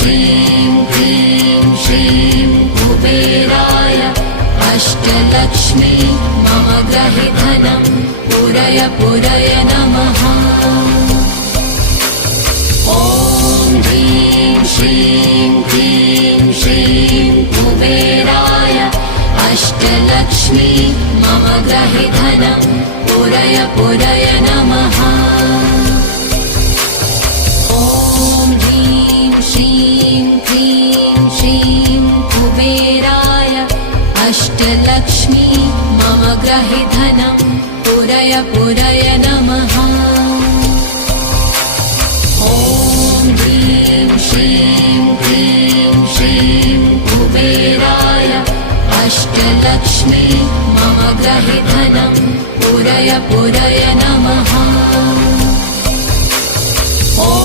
श्रीं क्लीं श्रीं कुबेराय अष्टलक्ष्मी मम गृहे धनं पूरय पूरय नमः। ॐ ह्रीं श्रीं क्लीं श्रीं कुबेराय अष्टलक्ष्मी मम गृहे धनं पूरय पूरय नमः। ॐ ह्रीं श्रीं क्लीं श्रीं कुबेराय अष्टलक्ष्मी मम गृहे धनं पूरय पूरय नमः। ॐ ह्रीं श्रीं क्लीं श्रीं कुबेराय अष्टलक्ष्मी मम गृहे धनं पूरय पूरय